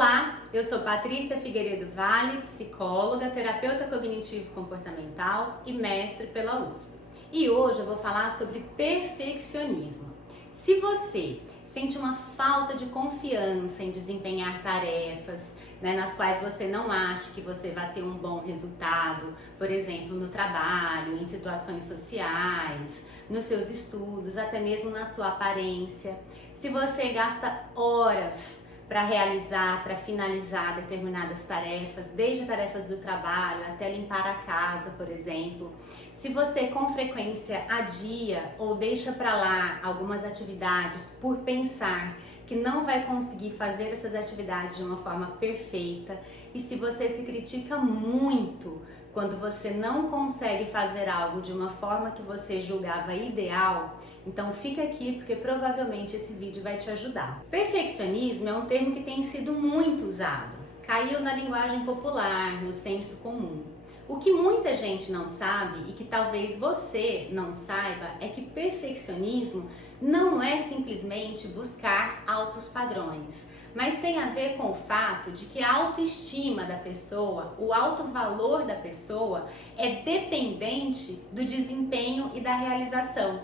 Olá, eu sou Patrícia Figueiredo Vale, psicóloga, terapeuta cognitivo-comportamental e mestre pela USP. E hoje eu vou falar sobre perfeccionismo. Se você sente uma falta de confiança em desempenhar tarefas, nas quais você não acha que você vai ter um bom resultado, por exemplo, no trabalho, em situações sociais, nos seus estudos, até mesmo na sua aparência, se você gasta horas para realizar, para finalizar determinadas tarefas, desde tarefas do trabalho até limpar a casa, por exemplo. Se você com frequência adia ou deixa para lá algumas atividades por pensar que não vai conseguir fazer essas atividades de uma forma perfeita, e se você se critica muito quando você não consegue fazer algo de uma forma que você julgava ideal, então fica aqui porque provavelmente esse vídeo vai te ajudar. Perfeccionismo é um termo que tem sido muito usado, caiu na linguagem popular, no senso comum. O que muita gente não sabe e que talvez você não saiba é que perfeccionismo não é simplesmente buscar altos padrões, mas tem a ver com o fato de que a autoestima da pessoa, o alto valor da pessoa é dependente do desempenho e da realização.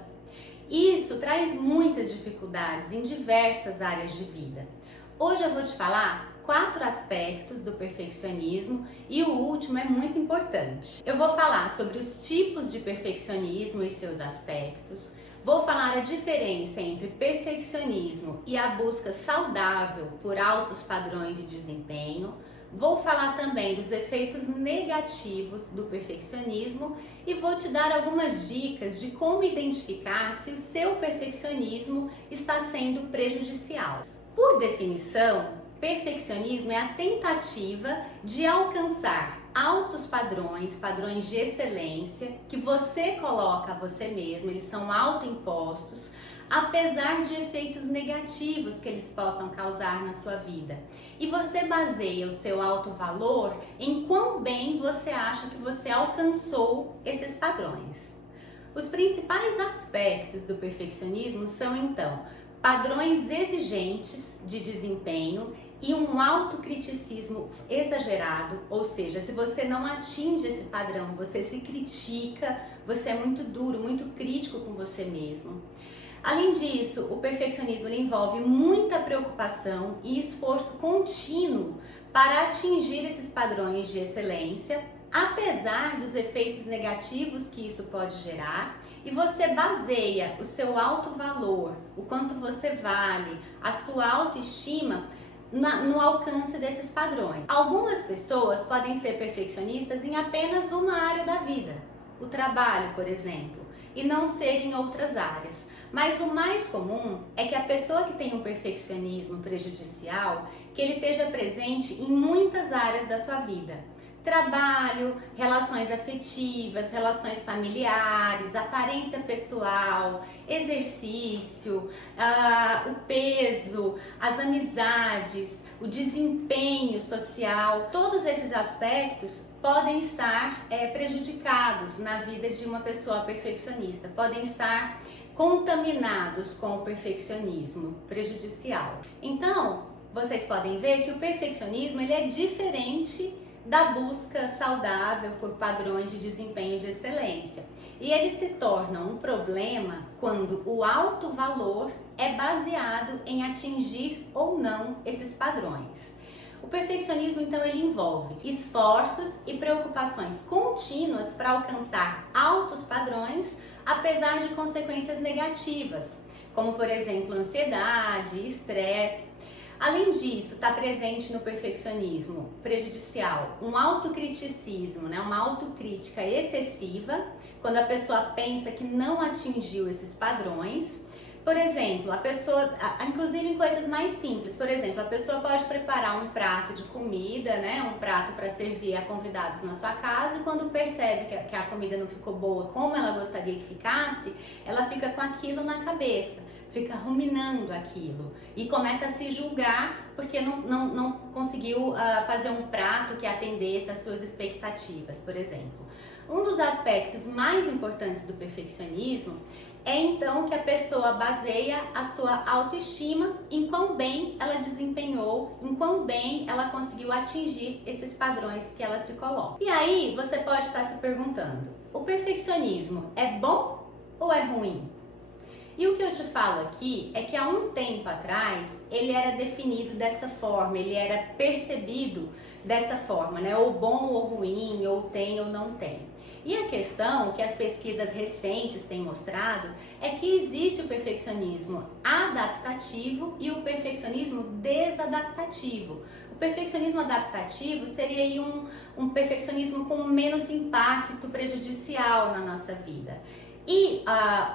Isso traz muitas dificuldades em diversas áreas de vida. Hoje eu vou te falar 4 aspectos do perfeccionismo e o último é muito importante. Eu vou falar sobre os tipos de perfeccionismo e seus aspectos, vou falar a diferença entre perfeccionismo e a busca saudável por altos padrões de desempenho, vou falar também dos efeitos negativos do perfeccionismo e vou te dar algumas dicas de como identificar se o seu perfeccionismo está sendo prejudicial. Por definição, perfeccionismo é a tentativa de alcançar altos padrões, padrões de excelência que você coloca a você mesmo, eles são autoimpostos, apesar de efeitos negativos que eles possam causar na sua vida. E você baseia o seu alto valor em quão bem você acha que você alcançou esses padrões. Os principais aspectos do perfeccionismo são então padrões exigentes de desempenho e um autocriticismo exagerado, ou seja, se você não atinge esse padrão, você se critica, você é muito duro, muito crítico com você mesmo. Além disso, o perfeccionismo ele envolve muita preocupação e esforço contínuo para atingir esses padrões de excelência, apesar dos efeitos negativos que isso pode gerar, e você baseia o seu alto valor, o quanto você vale, a sua autoestima no alcance desses padrões. Algumas pessoas podem ser perfeccionistas em apenas uma área da vida, o trabalho, por exemplo, e não ser em outras áreas. Mas o mais comum é que a pessoa que tem um perfeccionismo prejudicial, que ele esteja presente em muitas áreas da sua vida. Trabalho, relações afetivas, relações familiares, aparência pessoal, exercício, o peso, as amizades, o desempenho social. Todos esses aspectos podem estar prejudicados na vida de uma pessoa perfeccionista, podem estar contaminados com o perfeccionismo prejudicial. Então, vocês podem ver que o perfeccionismo ele é diferente da busca saudável por padrões de desempenho de excelência. E ele se torna um problema quando o alto valor é baseado em atingir ou não esses padrões. O perfeccionismo, então, ele envolve esforços e preocupações contínuas para alcançar altos padrões, apesar de consequências negativas, como, por exemplo, ansiedade, estresse. Além disso, está presente no perfeccionismo prejudicial um autocriticismo, uma autocrítica excessiva, quando a pessoa pensa que não atingiu esses padrões. Por exemplo, a pessoa, inclusive em coisas mais simples, por exemplo, a pessoa pode preparar um prato de comida, um prato para servir a convidados na sua casa, e quando percebe que a comida não ficou boa como ela gostaria que ficasse, ela fica com aquilo na cabeça, fica ruminando aquilo e começa a se julgar porque não conseguiu fazer um prato que atendesse às suas expectativas, por exemplo. Um dos aspectos mais importantes do perfeccionismo é então que a pessoa baseia a sua autoestima em quão bem ela desempenhou, em quão bem ela conseguiu atingir esses padrões que ela se coloca. E aí você pode estar se perguntando, o perfeccionismo é bom ou é ruim? E o que eu te falo aqui é que há um tempo atrás ele era definido dessa forma, ele era percebido dessa forma, né? Ou bom ou ruim, ou tem ou não tem. E a questão que as pesquisas recentes têm mostrado é que existe o perfeccionismo adaptativo e o perfeccionismo desadaptativo. O perfeccionismo adaptativo seria aí um perfeccionismo com menos impacto prejudicial na nossa vida. E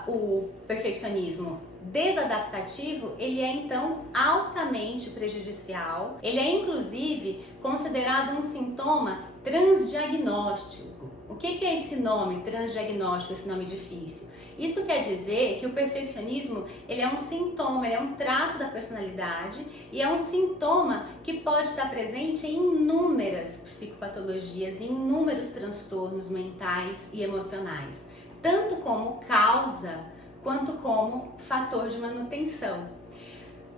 o perfeccionismo desadaptativo, ele é então altamente prejudicial. Ele é inclusive considerado um sintoma transdiagnóstico. O que é esse nome transdiagnóstico, esse nome difícil? Isso quer dizer que o perfeccionismo, ele é um sintoma, ele é um traço da personalidade e é um sintoma que pode estar presente em inúmeras psicopatologias, em inúmeros transtornos mentais e emocionais, tanto como causa quanto como fator de manutenção.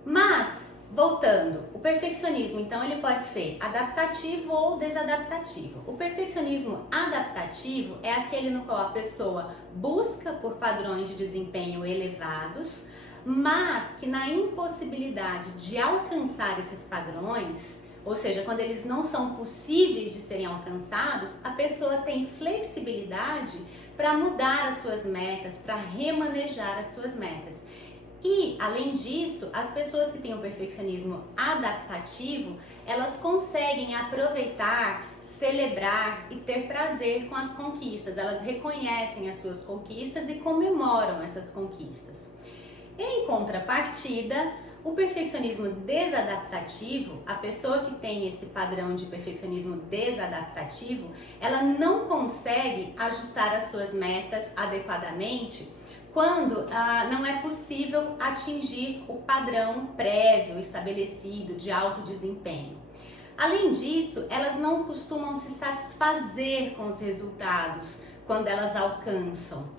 Mas, voltando, o perfeccionismo, então, ele pode ser adaptativo ou desadaptativo. O perfeccionismo adaptativo é aquele no qual a pessoa busca por padrões de desempenho elevados, mas que na impossibilidade de alcançar esses padrões, ou seja, quando eles não são possíveis de serem alcançados, a pessoa tem flexibilidade para mudar as suas metas, para remanejar as suas metas. E, além disso, as pessoas que têm o perfeccionismo adaptativo, elas conseguem aproveitar, celebrar e ter prazer com as conquistas. Elas reconhecem as suas conquistas e comemoram essas conquistas. Em contrapartida, o perfeccionismo desadaptativo, a pessoa que tem esse padrão de perfeccionismo desadaptativo, ela não consegue ajustar as suas metas adequadamente quando não é possível atingir o padrão prévio estabelecido de alto desempenho. Além disso, elas não costumam se satisfazer com os resultados quando elas alcançam.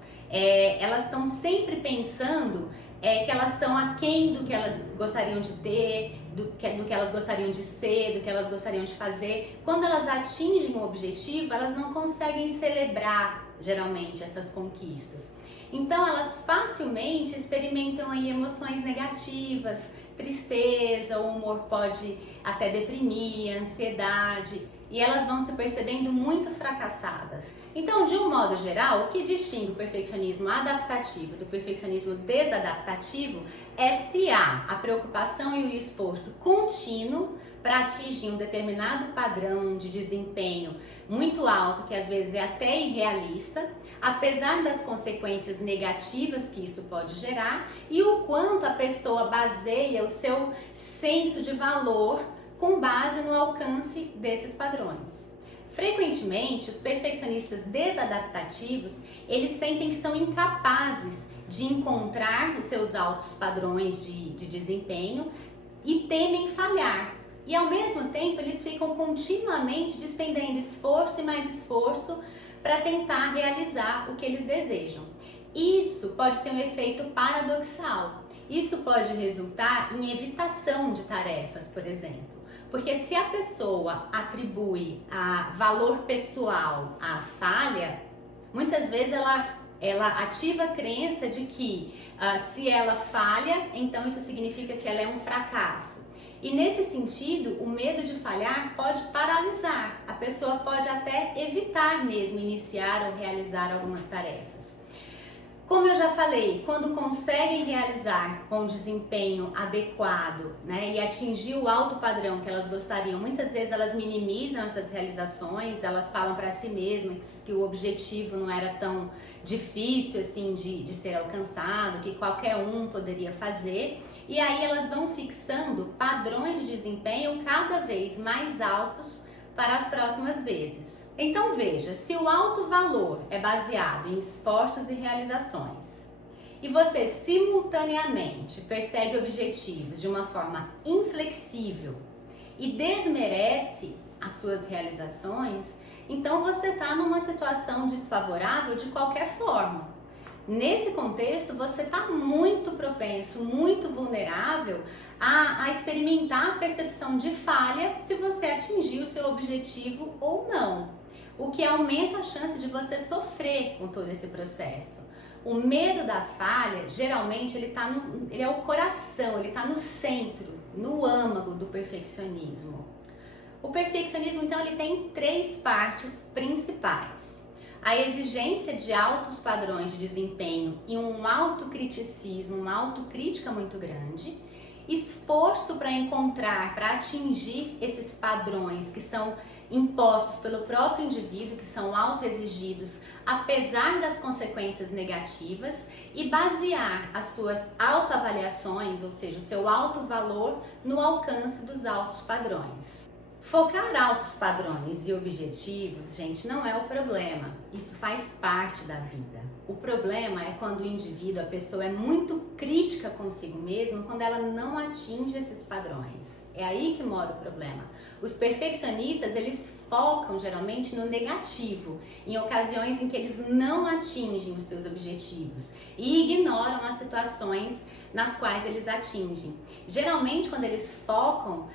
Elas estão sempre pensando que elas estão aquém do que elas gostariam de ter, do que elas gostariam de ser, do que elas gostariam de fazer. Quando elas atingem o objetivo, elas não conseguem celebrar, geralmente, essas conquistas. Então, elas facilmente experimentam aí emoções negativas, tristeza, o humor pode até deprimir, ansiedade, e elas vão se percebendo muito fracassadas. Então, de um modo geral, o que distingue o perfeccionismo adaptativo do perfeccionismo desadaptativo é se há a preocupação e o esforço contínuo para atingir um determinado padrão de desempenho muito alto, que às vezes é até irrealista, apesar das consequências negativas que isso pode gerar, e o quanto a pessoa baseia o seu senso de valor com base no alcance desses padrões. Frequentemente, os perfeccionistas desadaptativos, eles sentem que são incapazes de encontrar os seus altos padrões de desempenho e temem falhar. E ao mesmo tempo, eles ficam continuamente despendendo esforço e mais esforço para tentar realizar o que eles desejam. Isso pode ter um efeito paradoxal. Isso pode resultar em evitação de tarefas, por exemplo. Porque se a pessoa atribui valor pessoal à falha, muitas vezes ela ativa a crença de que se ela falha, então isso significa que ela é um fracasso. E nesse sentido, o medo de falhar pode paralisar. A pessoa pode até evitar mesmo iniciar ou realizar algumas tarefas. Como eu já falei, quando conseguem realizar com desempenho adequado, né, e atingir o alto padrão que elas gostariam, muitas vezes elas minimizam essas realizações, elas falam para si mesmas que o objetivo não era tão difícil assim de ser alcançado, que qualquer um poderia fazer, e aí elas vão fixando padrões de desempenho cada vez mais altos para as próximas vezes. Então veja, se o alto valor é baseado em esforços e realizações e você simultaneamente persegue objetivos de uma forma inflexível e desmerece as suas realizações, então você está numa situação desfavorável de qualquer forma. Nesse contexto, você está muito propenso, muito vulnerável a experimentar a percepção de falha se você atingir o seu objetivo ou não, o que aumenta a chance de você sofrer com todo esse processo. O medo da falha, geralmente, ele é o coração, ele está no centro, no âmago do perfeccionismo. O perfeccionismo, então, ele tem 3 partes principais. A exigência de altos padrões de desempenho e um autocriticismo, uma autocrítica muito grande, esforço para encontrar, para atingir esses padrões que são impostos pelo próprio indivíduo, que são autoexigidos, apesar das consequências negativas, e basear as suas autoavaliações, ou seja, o seu autovalor, no alcance dos altos padrões. Focar altos padrões e objetivos, gente, não é o problema. Isso faz parte da vida. O problema é quando o indivíduo, a pessoa é muito crítica consigo mesmo, quando ela não atinge esses padrões. É aí que mora o problema. Os perfeccionistas, eles focam geralmente no negativo, em ocasiões em que eles não atingem os seus objetivos e ignoram as situações nas quais eles atingem. Geralmente, quando eles focam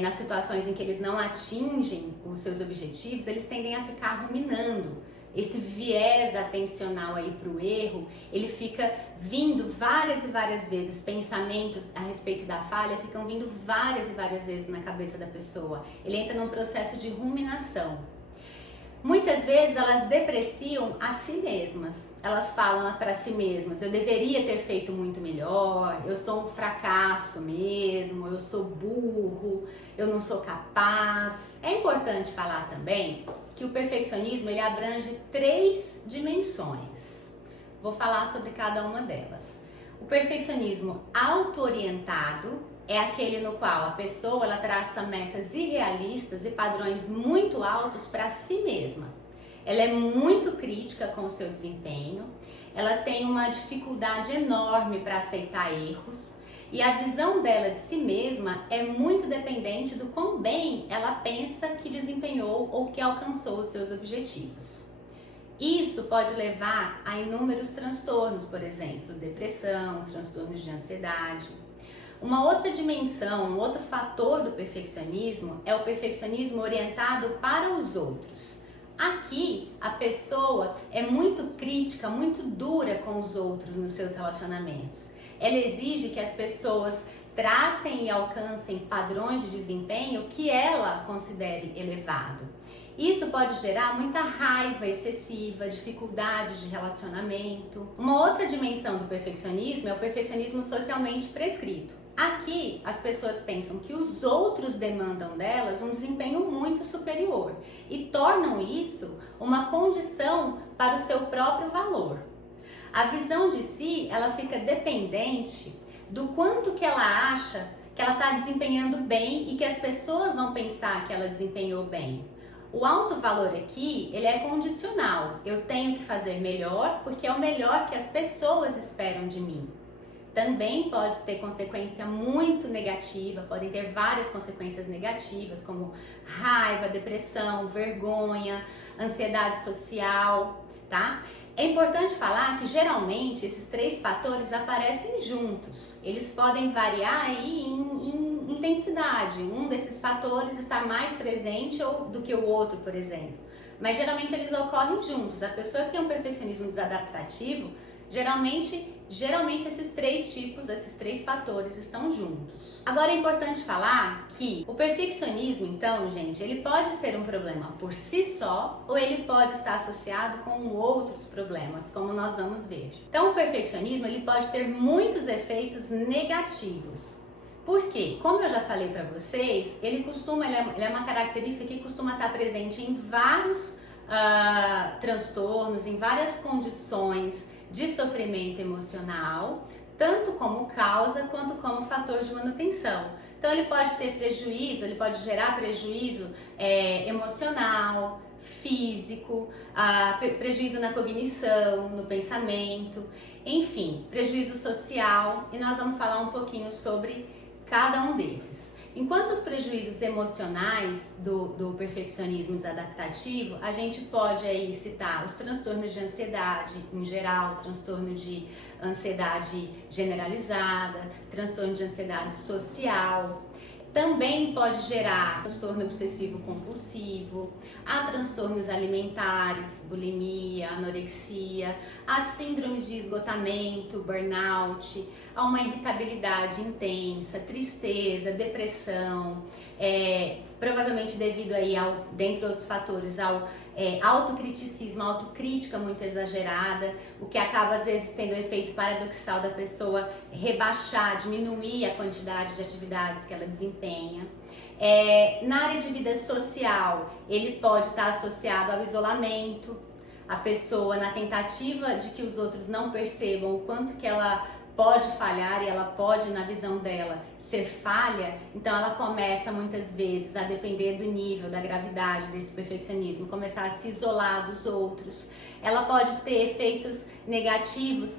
nas situações em que eles não atingem os seus objetivos, eles tendem a ficar ruminando. Esse viés atencional aí para o erro, ele fica vindo várias e várias vezes, pensamentos a respeito da falha ficam vindo várias e várias vezes na cabeça da pessoa. Ele entra num processo de ruminação. Muitas vezes elas depreciam a si mesmas. Elas falam para si mesmas: eu deveria ter feito muito melhor, eu sou um fracasso mesmo, eu sou burro, eu não sou capaz. É importante falar também que o perfeccionismo ele abrange 3 dimensões. Vou falar sobre cada uma delas. O perfeccionismo auto-orientado é aquele no qual a pessoa ela traça metas irrealistas e padrões muito altos para si mesma. Ela é muito crítica com o seu desempenho, ela tem uma dificuldade enorme para aceitar erros e a visão dela de si mesma é muito dependente do quão bem ela pensa que desempenhou ou que alcançou os seus objetivos. Isso pode levar a inúmeros transtornos, por exemplo, depressão, transtornos de ansiedade. Uma outra dimensão, um outro fator do perfeccionismo é o perfeccionismo orientado para os outros. Aqui, a pessoa é muito crítica, muito dura com os outros nos seus relacionamentos. Ela exige que as pessoas tracem e alcancem padrões de desempenho que ela considere elevado. Isso pode gerar muita raiva excessiva, dificuldades de relacionamento. Uma outra dimensão do perfeccionismo é o perfeccionismo socialmente prescrito. Aqui, as pessoas pensam que os outros demandam delas um desempenho muito superior e tornam isso uma condição para o seu próprio valor. A visão de si, ela fica dependente do quanto que ela acha que ela está desempenhando bem e que as pessoas vão pensar que ela desempenhou bem. O alto valor aqui, ele é condicional. Eu tenho que fazer melhor porque é o melhor que as pessoas esperam de mim. Também pode ter consequência muito negativa, podem ter várias consequências negativas, como raiva, depressão, vergonha, ansiedade social, tá? É importante falar que geralmente esses 3 fatores aparecem juntos. Eles podem variar aí em intensidade. Um desses fatores está mais presente do que o outro, por exemplo. Mas geralmente eles ocorrem juntos. A pessoa que tem um perfeccionismo desadaptativo, geralmente esses 3 tipos, esses 3 fatores estão juntos. Agora é importante falar que o perfeccionismo, então, gente, ele pode ser um problema por si só ou ele pode estar associado com outros problemas, como nós vamos ver. Então, o perfeccionismo, ele pode ter muitos efeitos negativos. Por quê? Como eu já falei para vocês, ele é uma característica que costuma estar presente em vários transtornos, em várias condições de sofrimento emocional, tanto como causa quanto como fator de manutenção. Então ele pode ter prejuízo, ele pode gerar prejuízo emocional, físico, prejuízo na cognição, no pensamento, enfim, prejuízo social, e nós vamos falar um pouquinho sobre cada um desses. Enquanto os prejuízos emocionais do perfeccionismo desadaptativo, a gente pode aí citar os transtornos de ansiedade em geral, transtorno de ansiedade generalizada, transtorno de ansiedade social. Também pode gerar transtorno obsessivo compulsivo, há transtornos alimentares, bulimia, anorexia, há síndromes de esgotamento, burnout, há uma irritabilidade intensa, tristeza, depressão, provavelmente devido aí dentre outros fatores, ao autocriticismo, autocrítica muito exagerada, o que acaba às vezes tendo o efeito paradoxal da pessoa rebaixar, diminuir a quantidade de atividades que ela desempenha. Na área de vida social, ele pode estar associado ao isolamento, a pessoa na tentativa de que os outros não percebam o quanto que ela pode falhar e ela pode, na visão dela, ser falha, então ela começa muitas vezes a depender do nível, da gravidade desse perfeccionismo, começar a se isolar dos outros. Ela pode ter efeitos negativos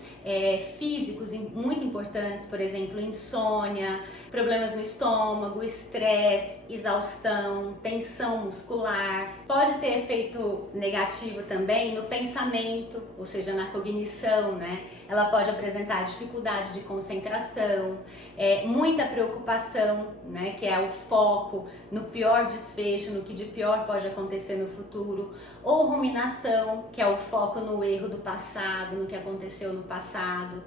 físicos muito importantes, por exemplo, insônia, problemas no estômago, estresse, exaustão, tensão muscular. Pode ter efeito negativo também no pensamento, ou seja, na cognição, né? Ela pode apresentar dificuldade de concentração, muita preocupação, né? Que é o foco no pior desfecho, no que de pior pode acontecer no futuro, ou ruminação, que é o foco no erro do passado, no que aconteceu no passado.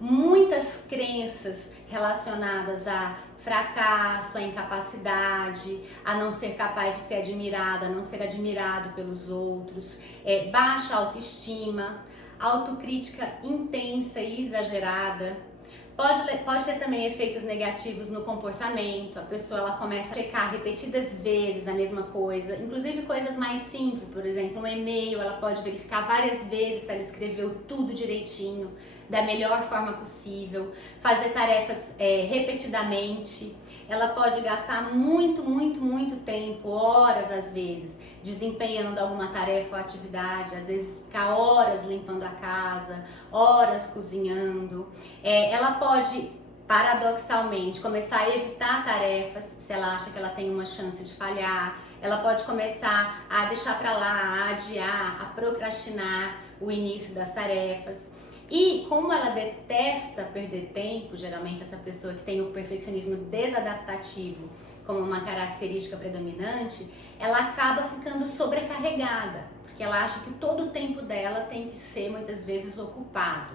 Muitas crenças relacionadas a fracasso, a incapacidade, a não ser capaz de ser admirado, a não ser admirado pelos outros, baixa autoestima, autocrítica intensa e exagerada. Pode ter também efeitos negativos no comportamento, a pessoa ela começa a checar repetidas vezes a mesma coisa, inclusive coisas mais simples, por exemplo, um e-mail, ela pode verificar várias vezes se ela escreveu tudo direitinho, da melhor forma possível, fazer tarefas repetidamente. Ela pode gastar muito tempo, horas às vezes, desempenhando alguma tarefa ou atividade, às vezes ficar horas limpando a casa, horas cozinhando. Ela pode, paradoxalmente, começar a evitar tarefas se ela acha que ela tem uma chance de falhar. Ela pode começar a deixar para lá, a adiar, a procrastinar o início das tarefas. E como ela detesta perder tempo, geralmente essa pessoa que tem o perfeccionismo desadaptativo como uma característica predominante, ela acaba ficando sobrecarregada, porque ela acha que todo o tempo dela tem que ser muitas vezes ocupado.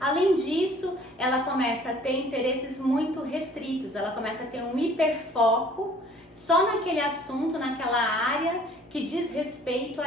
Além disso, ela começa a ter interesses muito restritos, ela começa a ter um hiperfoco só naquele assunto, naquela área que diz respeito à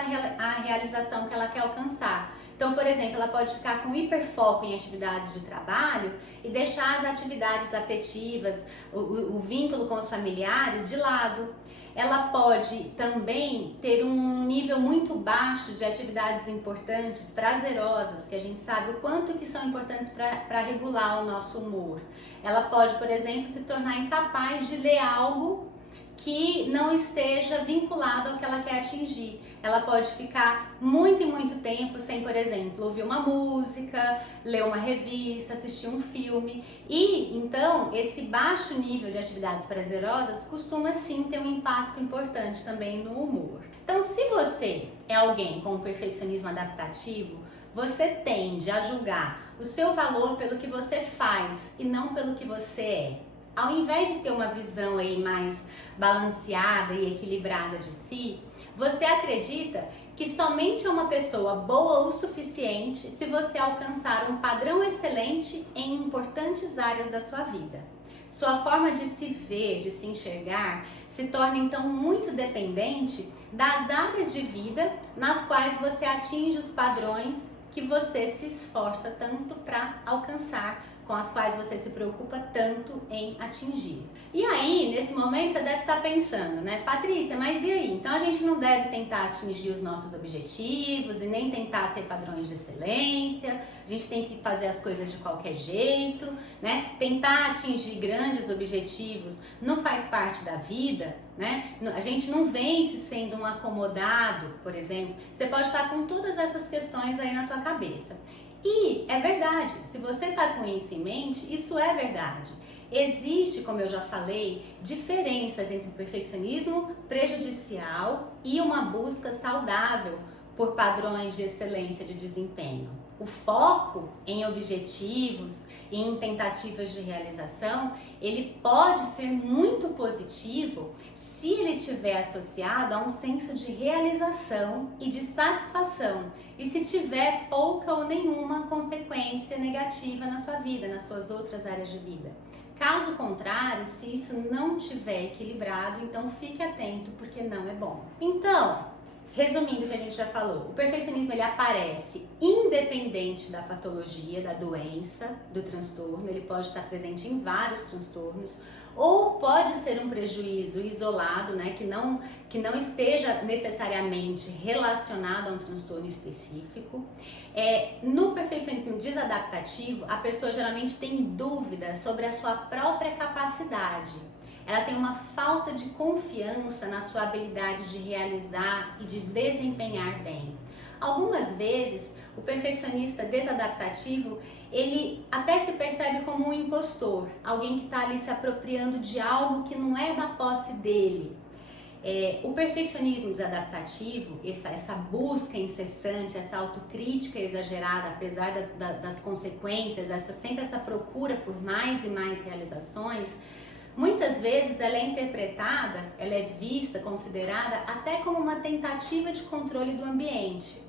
realização que ela quer alcançar. Então, por exemplo, ela pode ficar com hiperfoco em atividades de trabalho e deixar as atividades afetivas, o vínculo com os familiares de lado. Ela pode também ter um nível muito baixo de atividades importantes, prazerosas, que a gente sabe o quanto que são importantes para regular o nosso humor. Ela pode, por exemplo, se tornar incapaz de ler algo que não esteja vinculado ao que ela quer atingir. Ela pode ficar muito tempo sem, por exemplo, ouvir uma música, ler uma revista, assistir um filme. E, então, esse baixo nível de atividades prazerosas costuma, sim, ter um impacto importante também no humor. Então, se você é alguém com perfeccionismo adaptativo, você tende a julgar o seu valor pelo que você faz e não pelo que você é. Ao invés de ter uma visão aí mais balanceada e equilibrada de si, você acredita que somente é uma pessoa boa o suficiente se você alcançar um padrão excelente em importantes áreas da sua vida. Sua forma de se ver, de se enxergar, se torna então muito dependente das áreas de vida nas quais você atinge os padrões que você se esforça tanto para alcançar, com as quais você se preocupa tanto em atingir. E aí, nesse momento, você deve estar pensando, né, Patrícia, mas e aí? Então a gente não deve tentar atingir os nossos objetivos e nem tentar ter padrões de excelência, a gente tem que fazer as coisas de qualquer jeito, né? Tentar atingir grandes objetivos não faz parte da vida, né? A gente não vence sendo um acomodado, por exemplo. Você pode estar com todas essas questões aí na tua cabeça. E é verdade, se você está com isso em mente, isso é verdade. Existe, como eu já falei, diferenças entre o perfeccionismo prejudicial e uma busca saudável por padrões de excelência de desempenho. O foco em objetivos e em tentativas de realização, ele pode ser muito positivo se ele estiver associado a um senso de realização e de satisfação e se tiver pouca ou nenhuma consequência negativa na sua vida, nas suas outras áreas de vida. Caso contrário, se isso não estiver equilibrado, então fique atento porque não é bom. Então, resumindo o que a gente já falou, o perfeccionismo ele aparece independente da patologia, da doença, do transtorno, ele pode estar presente em vários transtornos, ou pode ser um prejuízo isolado, né, que não esteja necessariamente relacionado a um transtorno específico. No perfeccionismo desadaptativo, a pessoa geralmente tem dúvidas sobre a sua própria capacidade. Ela tem uma falta de confiança na sua habilidade de realizar e de desempenhar bem. Algumas vezes, o perfeccionista desadaptativo, ele até se percebe como um impostor, alguém que está ali se apropriando de algo que não é da posse dele. O perfeccionismo desadaptativo, essa busca incessante, essa autocrítica exagerada, apesar das consequências, sempre essa procura por mais e mais realizações, muitas vezes ela é interpretada, ela é vista, considerada até como uma tentativa de controle do ambiente.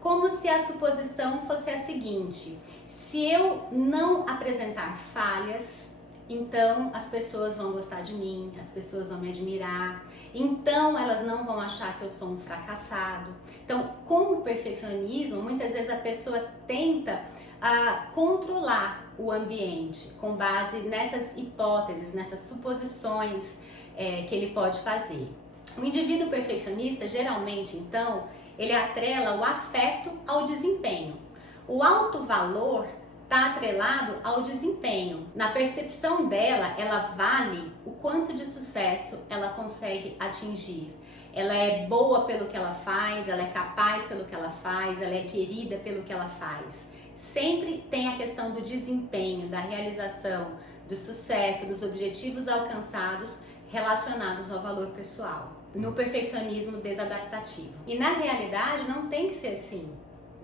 Como se a suposição fosse a seguinte: se eu não apresentar falhas, então as pessoas vão gostar de mim, as pessoas vão me admirar, então elas não vão achar que eu sou um fracassado. Então, com o perfeccionismo, muitas vezes a pessoa tenta controlar o ambiente com base nessas hipóteses, nessas suposições que ele pode fazer. O indivíduo perfeccionista, geralmente, então, ele atrela o afeto ao desempenho. O alto valor está atrelado ao desempenho. Na percepção dela, ela vale o quanto de sucesso ela consegue atingir. Ela é boa pelo que ela faz, ela é capaz pelo que ela faz, ela é querida pelo que ela faz. Sempre tem a questão do desempenho, da realização, do sucesso, dos objetivos alcançados relacionados ao valor pessoal, no perfeccionismo desadaptativo. E na realidade não tem que ser assim,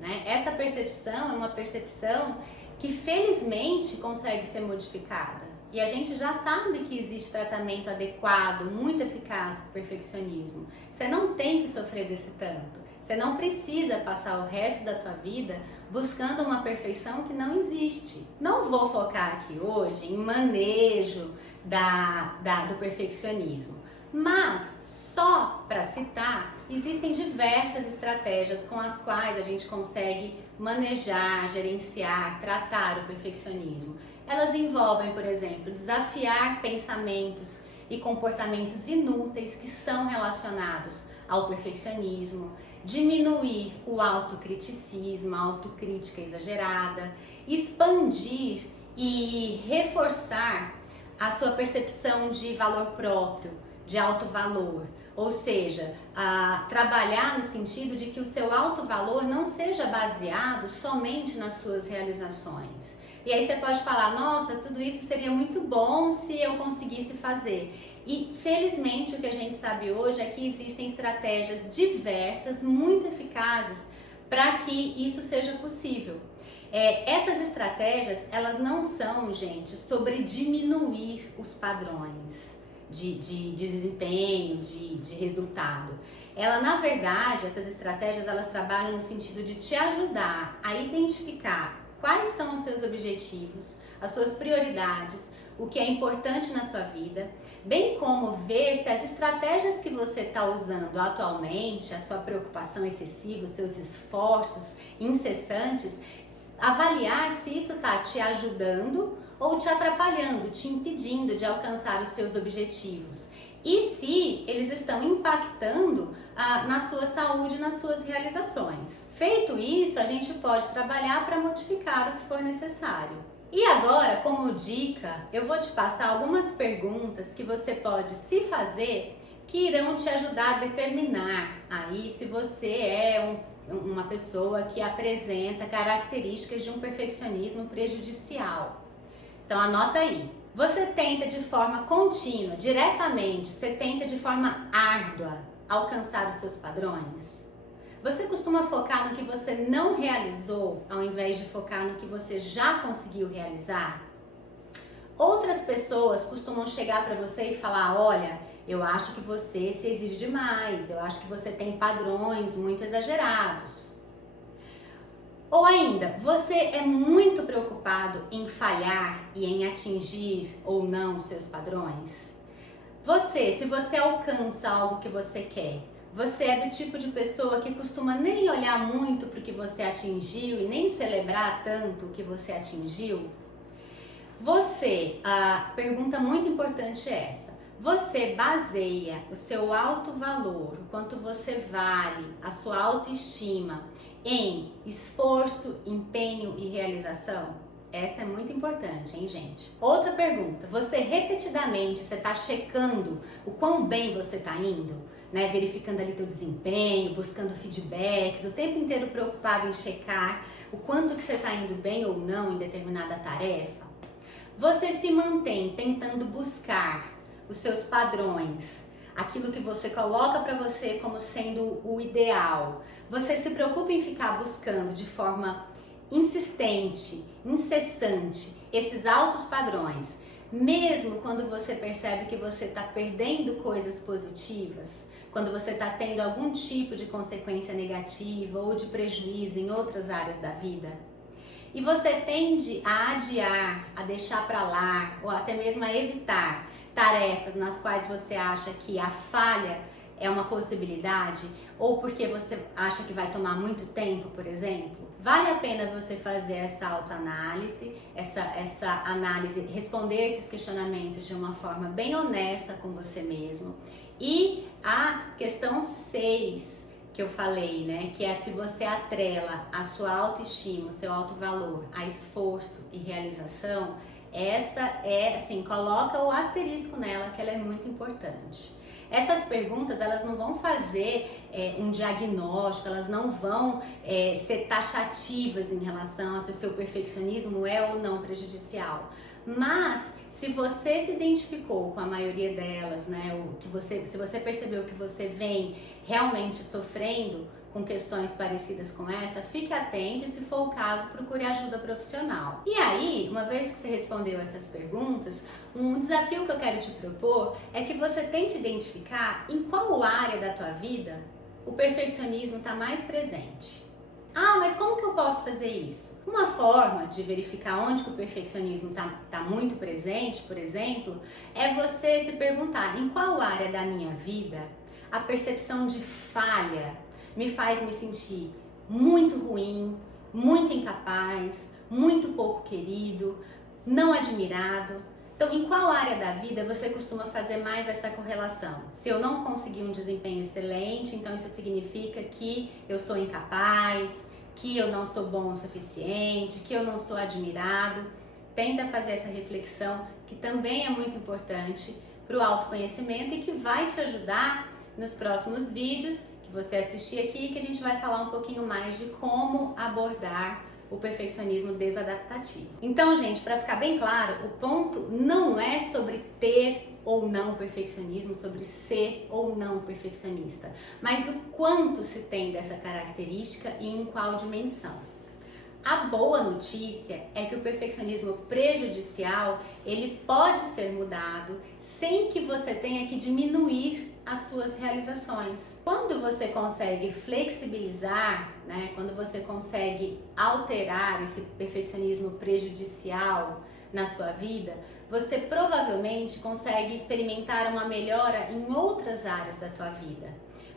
né? Essa percepção é uma percepção que felizmente consegue ser modificada. E a gente já sabe que existe tratamento adequado, muito eficaz para o perfeccionismo. Você não tem que sofrer desse tanto. Você não precisa passar o resto da tua vida buscando uma perfeição que não existe. Não vou focar aqui hoje em manejo do perfeccionismo, mas só para citar, existem diversas estratégias com as quais a gente consegue manejar, gerenciar, tratar o perfeccionismo. Elas envolvem, por exemplo, desafiar pensamentos e comportamentos inúteis que são relacionados ao perfeccionismo, diminuir o autocriticismo, a autocrítica exagerada, expandir e reforçar a sua percepção de valor próprio, de alto valor, ou seja, trabalhar no sentido de que o seu alto valor não seja baseado somente nas suas realizações. E aí você pode falar, nossa, tudo isso seria muito bom se eu conseguisse fazer. E felizmente o que a gente sabe hoje é que existem estratégias diversas, muito eficazes, para que isso seja possível. Essas estratégias, elas não são, gente, sobre diminuir os padrões de desempenho, de resultado. Na verdade, essas estratégias, elas trabalham no sentido de te ajudar a identificar quais são os seus objetivos, as suas prioridades, o que é importante na sua vida, bem como ver se as estratégias que você está usando atualmente, a sua preocupação excessiva, os seus esforços incessantes, avaliar se isso está te ajudando ou te atrapalhando, te impedindo de alcançar os seus objetivos. E se eles estão impactando na sua saúde, nas suas realizações. Feito isso, a gente pode trabalhar para modificar o que for necessário. E agora, como dica, eu vou te passar algumas perguntas que você pode se fazer que irão te ajudar a determinar aí se você é uma pessoa que apresenta características de um perfeccionismo prejudicial. Então anota aí. Você tenta de forma contínua, diretamente, você tenta de forma árdua alcançar os seus padrões? Você costuma focar no que você não realizou, ao invés de focar no que você já conseguiu realizar? Outras pessoas costumam chegar para você e falar: olha, eu acho que você se exige demais, eu acho que você tem padrões muito exagerados. Ou ainda, você é muito preocupado em falhar e em atingir ou não os seus padrões? Se você alcança algo que você quer, você é do tipo de pessoa que costuma nem olhar muito para o que você atingiu e nem celebrar tanto o que você atingiu? A pergunta muito importante é essa: você baseia o seu alto valor, o quanto você vale, a sua autoestima em esforço, empenho e realização? Essa é muito importante, hein, gente? Outra pergunta: você repetidamente está checando o quão bem você está indo, né? Verificando ali teu desempenho, buscando feedbacks, o tempo inteiro preocupado em checar o quanto que você está indo bem ou não em determinada tarefa? Você se mantém tentando buscar os seus padrões, aquilo que você coloca para você como sendo o ideal? Você se preocupa em ficar buscando de forma insistente, incessante, esses altos padrões, mesmo quando você percebe que você está perdendo coisas positivas, quando você está tendo algum tipo de consequência negativa ou de prejuízo em outras áreas da vida? E você tende a adiar, a deixar para lá, ou até mesmo a evitar tarefas nas quais você acha que a falha é uma possibilidade, ou porque você acha que vai tomar muito tempo, por exemplo? Vale a pena você fazer essa autoanálise, essa análise, responder esses questionamentos de uma forma bem honesta com você mesmo. E a questão 6 que eu falei, né, que é se você atrela a sua autoestima, o seu alto valor a esforço e realização, essa é, assim, coloca o asterisco nela, que ela é muito importante. Essas perguntas, elas não vão fazer um diagnóstico, elas não vão ser taxativas em relação a se o seu perfeccionismo é ou não prejudicial. Mas, se você se identificou com a maioria delas, né, se você percebeu que você vem realmente sofrendo com questões parecidas com essa, fique atento e, se for o caso, procure ajuda profissional. E aí, uma vez que você respondeu essas perguntas, um desafio que eu quero te propor é que você tente identificar em qual área da tua vida o perfeccionismo está mais presente. Ah, mas como que eu posso fazer isso? Uma forma de verificar onde que o perfeccionismo tá muito presente, por exemplo, é você se perguntar: em qual área da minha vida a percepção de falha me faz me sentir muito ruim, muito incapaz, muito pouco querido, não admirado? Então, em qual área da vida você costuma fazer mais essa correlação? Se eu não conseguir um desempenho excelente, então isso significa que eu sou incapaz, que eu não sou bom o suficiente, que eu não sou admirado. Tenta fazer essa reflexão, que também é muito importante para o autoconhecimento e que vai te ajudar nos próximos vídeos que você assistir aqui, que a gente vai falar um pouquinho mais de como abordar o perfeccionismo desadaptativo. Então, gente, para ficar bem claro, o ponto não é sobre ter ou não perfeccionismo, sobre ser ou não perfeccionista, mas o quanto se tem dessa característica e em qual dimensão. A boa notícia é que o perfeccionismo prejudicial, ele pode ser mudado sem que você tenha que diminuir as suas realizações. Quando você consegue flexibilizar, né, quando você consegue alterar esse perfeccionismo prejudicial na sua vida, você provavelmente consegue experimentar uma melhora em outras áreas da tua vida.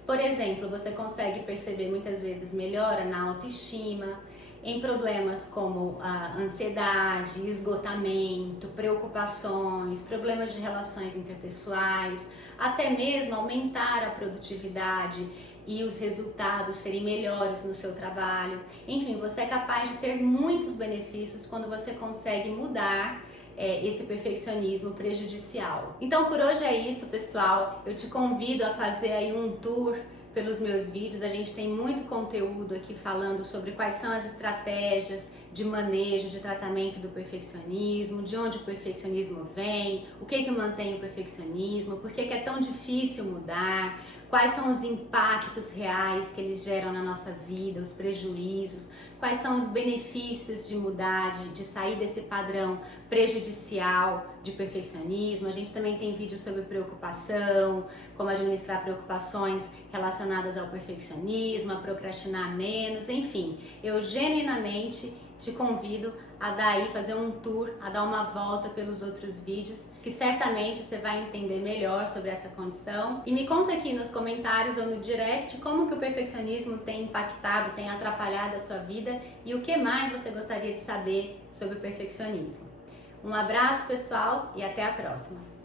Por exemplo, você consegue perceber muitas vezes melhora na autoestima, em problemas como a ansiedade, esgotamento, preocupações, problemas de relações interpessoais, até mesmo aumentar a produtividade e os resultados serem melhores no seu trabalho. Enfim, você é capaz de ter muitos benefícios quando você consegue mudar esse perfeccionismo prejudicial. Então, por hoje é isso, pessoal. Eu te convido a fazer aí um tour pelos meus vídeos. A gente tem muito conteúdo aqui falando sobre quais são as estratégias de manejo, de tratamento do perfeccionismo, de onde o perfeccionismo vem, o que mantém o perfeccionismo, por que é tão difícil mudar, quais são os impactos reais que eles geram na nossa vida, os prejuízos, quais são os benefícios de mudar, de sair desse padrão prejudicial de perfeccionismo. A gente também tem vídeos sobre preocupação, como administrar preocupações relacionadas ao perfeccionismo, a procrastinar menos, enfim. Eu genuinamente te convido a fazer um tour, a dar uma volta pelos outros vídeos, que certamente você vai entender melhor sobre essa condição. E me conta aqui nos comentários ou no direct como que o perfeccionismo tem impactado, tem atrapalhado a sua vida e o que mais você gostaria de saber sobre o perfeccionismo. Um abraço, pessoal, e até a próxima!